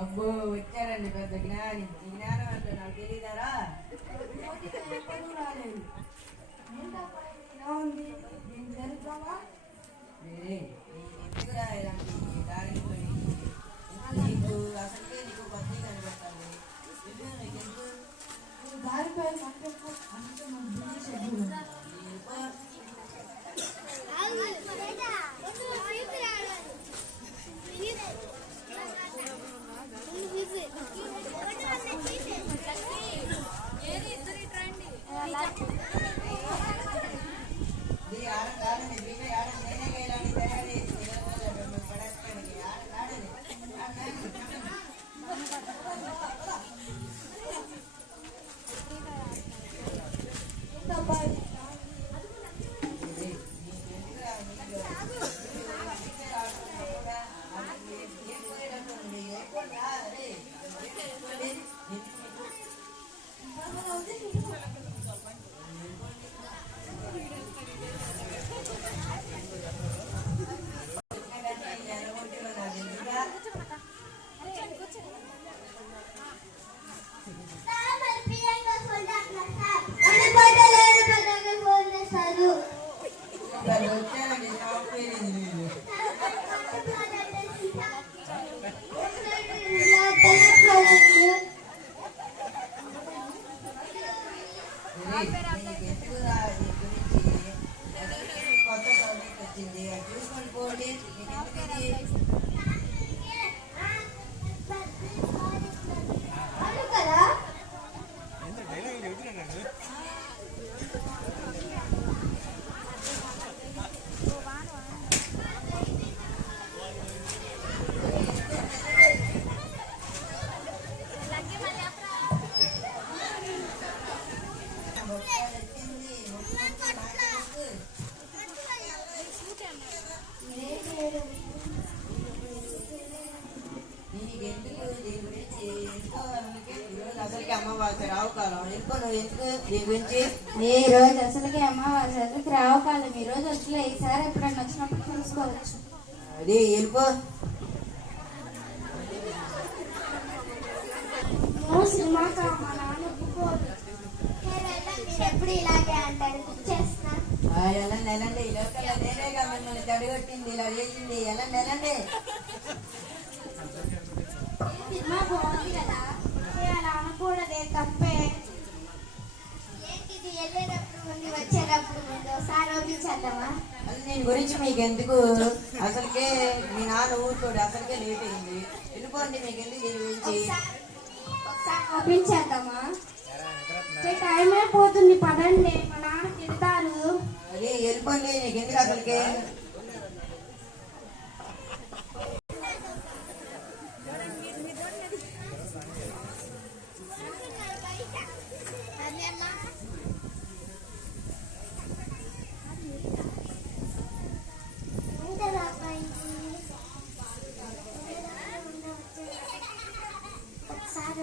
అబ్బో వచ్చారండి పెద్ద జ్ఞాని. ఈ జ్ఞానం అంటే నాకు తెలియదారా? ఎందుకు రాయడానికి నీకు అసలుకే నీకు పత్తి కనబడతాను. దారిపై కొత్త ప్రాజెక్ట్ వచ్చింది, చూసుకొని పోండి. అసలుకి అమావాస్య రావుకాలం ఎందుకు నువ్వు ఎందుకు దీని గురించి ఈ రోజు అసలుకి అమావాస్య అసలుకి రావుకాలం. ఈ రోజు అసలు ఈసారి ఎప్పుడన్నా వచ్చినప్పుడు చూసుకోవచ్చు. అది వెళ్ళిపో. సినిమాకి మా నాన్న ఎప్పుడు ఇలాగే అంటాడు. వెళ్ళండి వెళ్ళండి, ఈ లోకల్లో నేనేగా మిమ్మల్ని తడిగొట్టింది, ఇలా చేసింది. వెళ్ళండి వెళ్ళండి. సినిమా బాగుంది కదా, అలా అనకూడదే, తప్పే. ఏంటిది వెళ్ళేటప్పుడు ముందు వచ్చేటప్పుడు ముందు ఒకసారి ఓపించేద్దామా? దీని గురించి మీకు ఎందుకు? అసలుకే మీ నాన్న ఊరుకోడు, అసలుకే లేట్ అయింది. వెళ్ళిపోండి, మీకు ఎందుకు దీని గురించి? ఒకసారి ఓపించేద్దామా? టైం అయిపోతుంది, పదండి, మా నాన్న తిడతారు. అదే వెళ్ళిపోండి, నీకు ఎందుకు అసలుకే? ఒకసారి